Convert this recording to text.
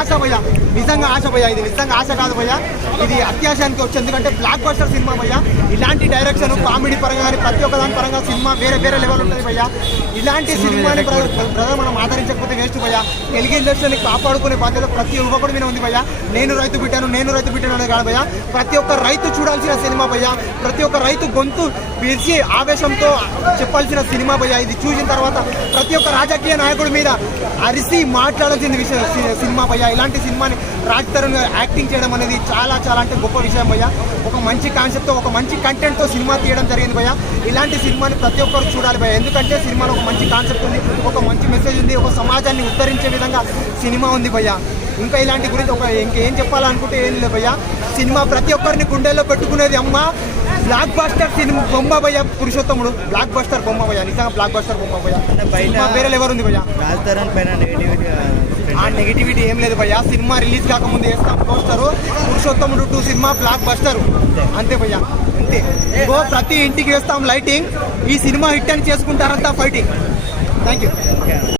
ఆశ భయ్య, నిజంగా ఆశ భయ్య, ఇది నిజంగా ఆశ కాదు భయ్య, ఇది అత్యాశానికి వచ్చి. ఎందుకంటే బ్లాక్ బస్టర్ సినిమా భయ్య, ఇలాంటి డైరెక్షన్ కామెడీ పరంగా కానీ ప్రతి ఒక్క దాని పరంగా సినిమా వేరే వేరే లెవెల్ ఉంటుంది భయ్య. ఇలాంటి సినిమాని బ్రదర్ మనం ఆదరించకపోతే వేస్ట్ భయ్య. తెలుగు ఇండస్ట్రీని కాపాడుకునే బాధ్యత ప్రతి యువకుడి మీద ఉంది భయ్య. నేను రైతు బిడ్డాను అనేది కాదు భయ్య, ప్రతి ఒక్క రైతు చూడాల్సిన సినిమా భయ్య, ప్రతి ఒక్క రైతు గొంతు పిలిచి ఆవేశంతో చెప్పాల్సిన సినిమా భయ్య. ఇది చూసిన తర్వాత ప్రతి ఒక్క రాజకీయ నాయకుడి మీద అరిసి మాట్లాడాల్సిన సినిమా భయ్య. ఇలాంటి సినిమాని రాజ్ తరుణ్ యాక్టింగ్ చేయడం అనేది చాలా చాలా అంటే గొప్ప విషయం భయ్య. ఒక మంచి కాన్సెప్ట్తో ఒక మంచి కంటెంట్తో సినిమా తీయడం జరిగింది భయ్య. ఇలాంటి సినిమాని ప్రతి ఒక్కరు చూడాలి భయ్య. ఎందుకంటే సినిమాలో ఒక మంచి కాన్సెప్ట్ ఉంది, ఒక మంచి మెసేజ్ ఉంది, ఒక సమాజాన్ని ఉద్ధరించే విధంగా సినిమా ఉంది భయ్య. ఇంకా ఇలాంటి గురించి ఇంకేం చెప్పాలనుకుంటే ఏం లేదు భయ్య. సినిమా ప్రతి ఒక్కరిని గుండెల్లో పెట్టుకునేది అమ్మ. బ్లాక్ బస్టర్ సినిమా బొమ్మ భయ్య, పురుషోత్తముడు బ్లాక్ బస్టర్ బొమ్మ భయ్య, నిజంగా బ్లాక్ బస్టర్ బొమ్మ భయ్య. వేరే లెవెల్ ఉంది భయ్య. రాజ్ తరుణ్ పైన నెగిటివిటీ ఏం లేదు భయ్య. సినిమా రిలీజ్ కాకముందు వేస్తాం పోస్టరు, పురుషోత్తముడు 2 సినిమా బ్లాక్ బస్టర్, అంతే భయ్య, అంతే. ప్రతి ఇంటికి వేస్తాం లైటింగ్. ఈ సినిమా హిట్ అని చేసుకుంటారంతా ఫైటింగ్. Thank you.